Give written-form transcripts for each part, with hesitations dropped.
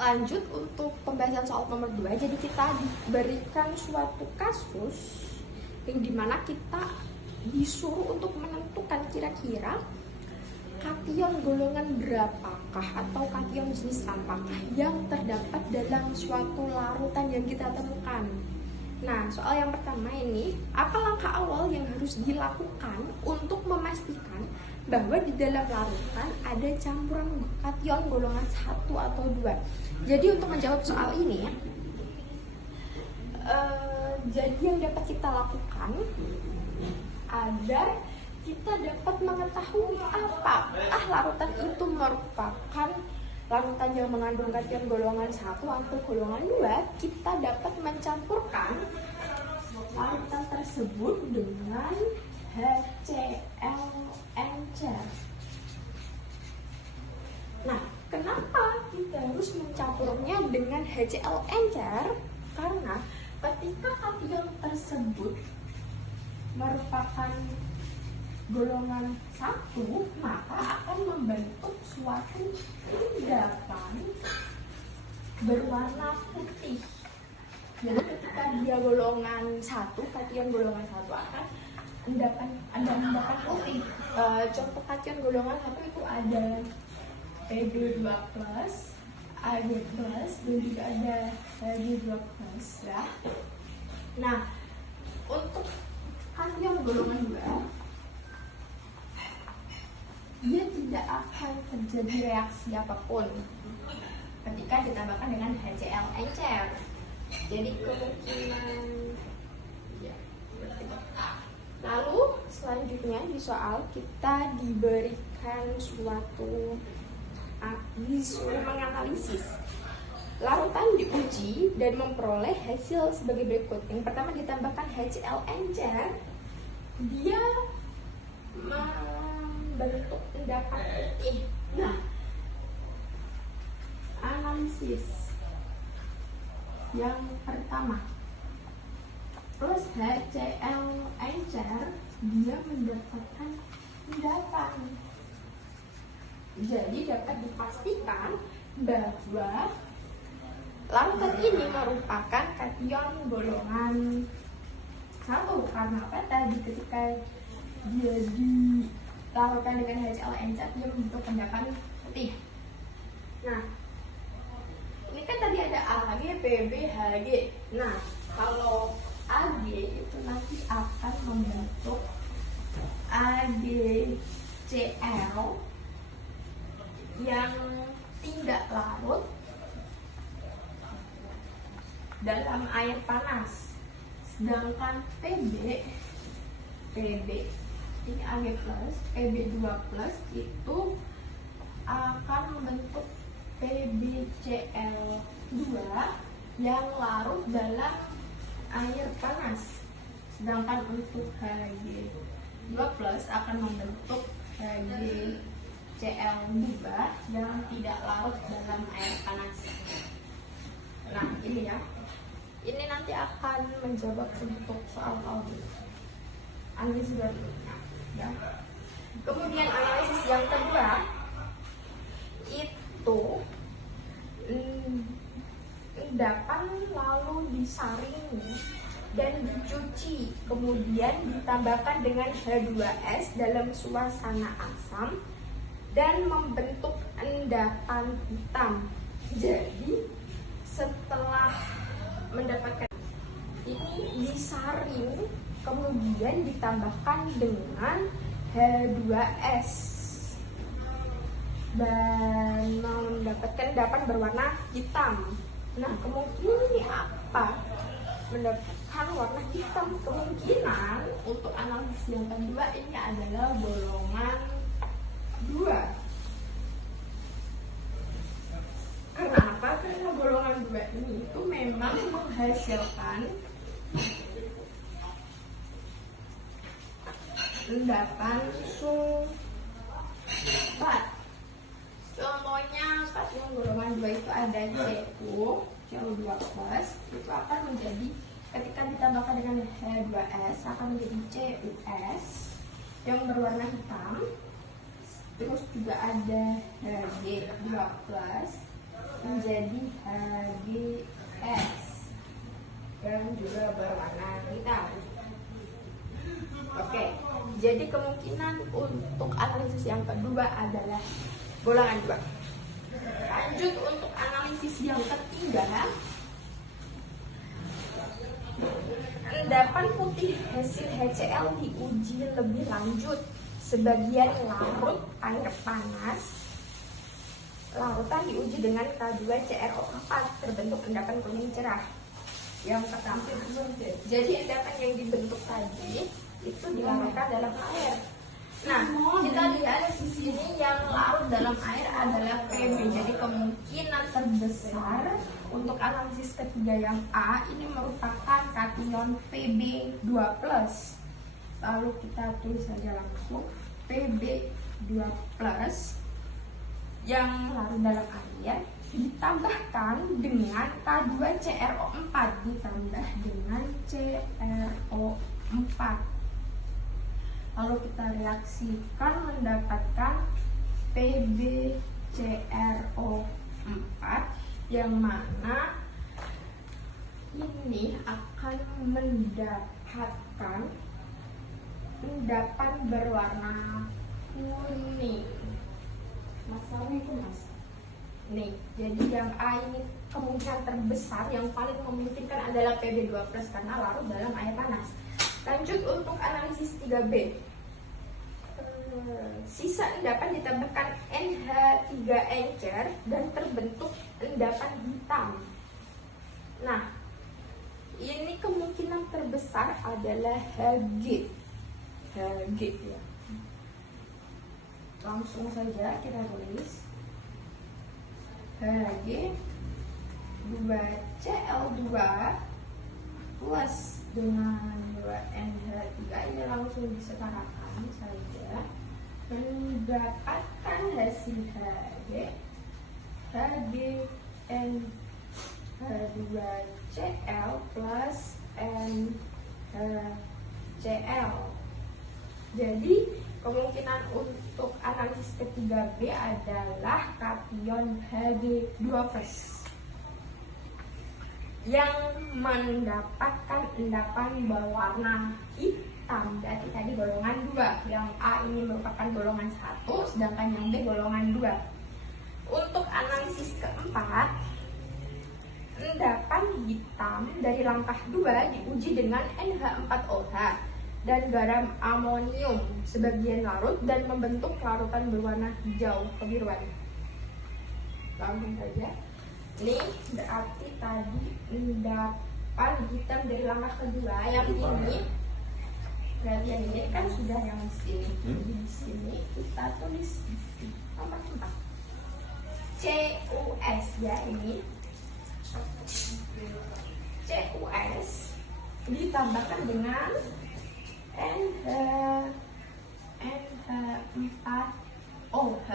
lanjut untuk pembahasan soal nomor 2. Jadi kita diberikan suatu kasus yang dimana kita disuruh untuk menentukan kira-kira kation golongan berapakah atau kation jenis apakah yang terdapat dalam suatu larutan yang kita temukan. Nah, soal yang pertama ini, apa langkah awal yang harus dilakukan untuk memastikan bahwa di dalam larutan ada campuran kation golongan 1 atau 2. Jadi untuk menjawab soal ini, jadi yang dapat kita lakukan agar kita dapat mengetahui apakah larutan itu merupakan larutan yang mengandung kation golongan 1 atau golongan 2, kita dapat mencampurkan larutan tersebut dengan HCl encer. Nah, kenapa kita harus mencampurnya dengan HCl encer? Karena ketika kation tersebut merupakan golongan 1, maka akan membentuk suatu endapan berwarna putih. Jadi ketika dia golongan 1, kation golongan 1 akan endapan putih. Contoh kation golongan 1 itu ada Pb2+, Ag+, dan juga ada Hg2+, ya. Nah, untuk kation golongan 2, dia tidak akan terjadi reaksi apapun ketika ditambahkan dengan HCl encer. Jadi kemungkinan ya. Lalu selanjutnya di soal kita diberikan disuruh menganalisis larutan diuji dan memperoleh hasil sebagai berikut. Yang pertama ditambahkan HCl encer, dia membentuk endapan putih. Nah, analisis yang pertama plus HCl encer, dia mendapatkan endapan. Jadi dapat dipastikan bahwa larutan ini merupakan kation golongan 1. Karena apa? Tadi ketika dia dilarutkan dengan HCl encer, dia membentuk endapan putih. Nah, ini kan tadi ada Ag, Pb, Hg. Nah, kalau Ag itu nanti akan membentuk AgCl yang tidak larut dalam air panas. Sedangkan Pb ini Ag+, Pb2+ itu akan membentuk PbCl2 yang larut dalam air panas. Sedangkan untuk Hg2+ akan membentuk HgCl2 yang tidak larut dalam air panas. Nah, ini ya. Ini nanti akan menjawab untuk soal analisis berikutnya. Ya. Kemudian analisis yang kedua itu endapan lalu disaring dan dicuci, kemudian ditambahkan dengan H2S dalam suasana asam dan membentuk endapan hitam. Jadi setelah mendapatkan ini disaring, kemudian ditambahkan dengan H2S dan mendapatkan endapan berwarna hitam. Nah, kemungkinan ini apa? Mendapatkan warna hitam. Kemungkinan untuk analisis yang kedua ini adalah golongan 2. Kenapa? Karena golongan 2 ini itu memang menghasilkan endapan sulfat. Contohnya kation golongan 2 itu ada Cu2+, itu akan menjadi, ketika ditambahkan dengan H2S akan menjadi CuS yang berwarna hitam. Terus juga ada Hg2+, menjadi HGS dan juga berwarna hitam. Oke, jadi kemungkinan untuk analisis yang kedua adalah golongan 2. Lanjut untuk analisis yang ketiga, endapan putih hasil HCl diuji lebih lanjut. Sebagian larut air panas, larutan diuji dengan K2CrO4 terbentuk endapan kuning cerah. Yang pertama, jadi endapan yang dibentuk tadi itu dilarutkan dalam air. Nah, kita lihat di sini yang larut dalam air adalah Pb. Jadi kemungkinan terbesar untuk analisis ketiga yang A ini merupakan kation Pb2+. Lalu kita tulis saja langsung Pb2+ yang larut dalam air ditambahkan dengan K2CrO4 ditambah dengan CrO4. Lalu kita reaksikan mendapatkan PbCrO4 yang mana ini akan mendapatkan endapan berwarna kuning. Masalahnya itu mas. Nih, jadi yang A ini kemungkinan terbesar yang paling memungkinkan adalah Pb2+ karena larut dalam air panas. Lanjut untuk analisis 3B. Sisa endapan ditambahkan NH3 encer dan terbentuk endapan hitam. Nah, ini kemungkinan terbesar adalah Hg ya. Langsung saja kita tulis Hg 2Cl2 plus dengan 2NH3 ini langsung disetarakan saja, mendapatkan hasil Hg H2Cl plus NHCl. Jadi kemungkinan untuk analisis ketiga B adalah kation Hg2+ yang mendapatkan endapan berwarna hitam. Berarti tadi golongan 2. Yang A ini merupakan golongan 1, sedangkan yang B golongan 2. Untuk analisis keempat, endapan hitam dari langkah 2 diuji dengan NH4OH dan garam amonium sebagian larut dan membentuk larutan berwarna hijau kebiruan. Langsung saja. Ini berarti tadi endapan hitam dari langkah kedua yang ini. Berarti yang ini kan sudah yang di sini. Di sini kita tulis di sini nomor 4. CuS ya ini. CuS ditambahkan dengan NH4OH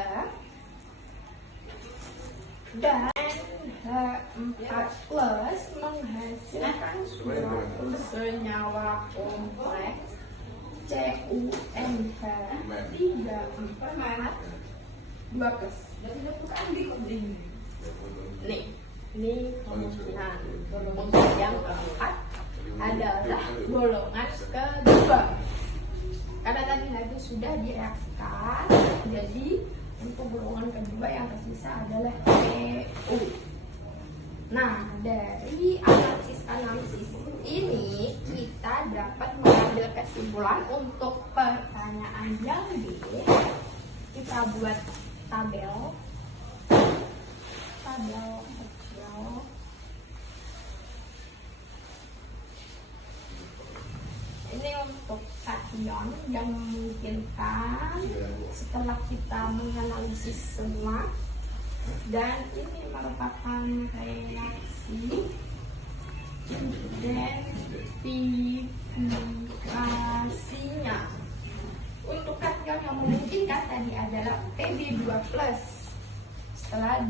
dan NH4 plus menghasilkan suatu senyawa kompleks CuNH3 2+. Nih, ini kemungkinan untuk yang keempat adalah golongan kedua. Karena tadi lagi sudah direaksikan, jadi untuk golongan kedua yang tersisa adalah Cu. Nah, dari analisis ini kita dapat mengambil kesimpulan untuk pertanyaan yang B. Kita buat tabel kecil. Ini untuk kation yang memungkinkan setelah kita menganalisis semua, dan ini merupakan reaksi identifikasinya. Untuk kation yang memungkinkan tadi adalah Pb2+ setelah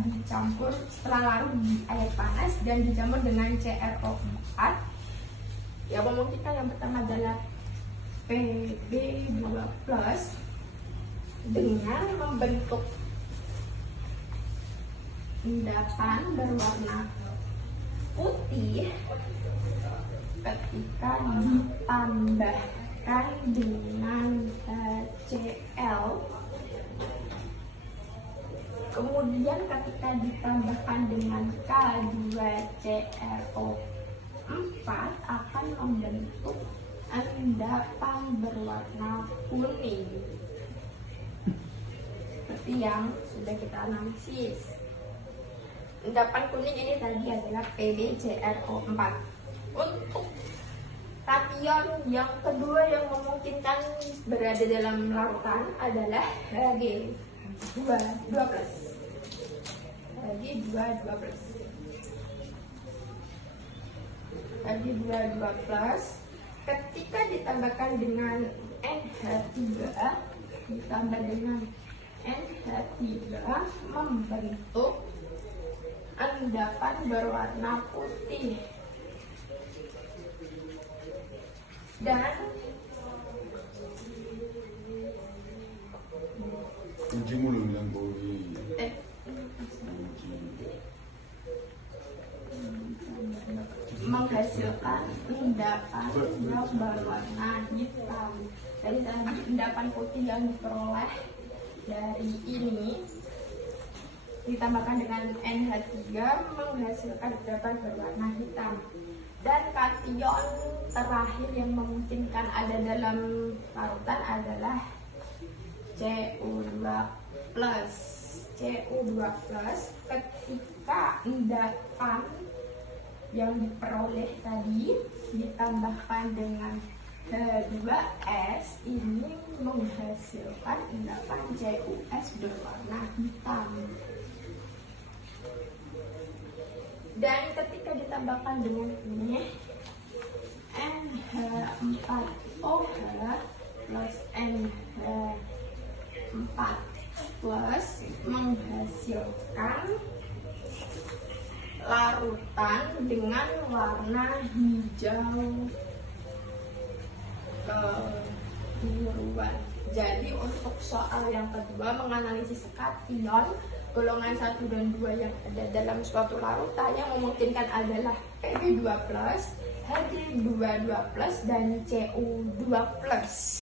larut di air panas dan dicampur dengan CrO4. Ya, memungkinkan yang pertama adalah Pb2+ dengan membentuk endapan berwarna putih ketika ditambahkan dengan HCl, kemudian ketika ditambahkan dengan K2CrO4 akan membentuk endapan berwarna kuning seperti yang sudah kita analisis. Endapan kuning ini tadi adalah PbCrO4. Untuk kation yang kedua yang memungkinkan berada dalam larutan adalah Hg2+. Hg2+ ketika ditambahkan dengan NH3 membentuk endapan berwarna putih. Dan kunci mulu yang bodi. Menghasilkan endapan yang berwarna hitam. Jadi tadi endapan putih yang diperoleh dari ini ditambahkan dengan NH3 menghasilkan endapan berwarna hitam. Dan kation terakhir yang memungkinkan ada dalam larutan adalah Cu2+. Cu2+ ketika endapan yang diperoleh tadi ditambahkan dengan H2S ini menghasilkan endapan CuS berwarna hitam. Dan ketika ditambahkan dengan ini NH4OH plus NH4 plus menghasilkan larutan dengan warna hijau kebiruan. Jadi untuk soal yang kedua menganalisis kation golongan 1 dan 2 yang ada dalam suatu larutan yang memungkinkan adalah Pb2+, Hg2+, dan Cu2+.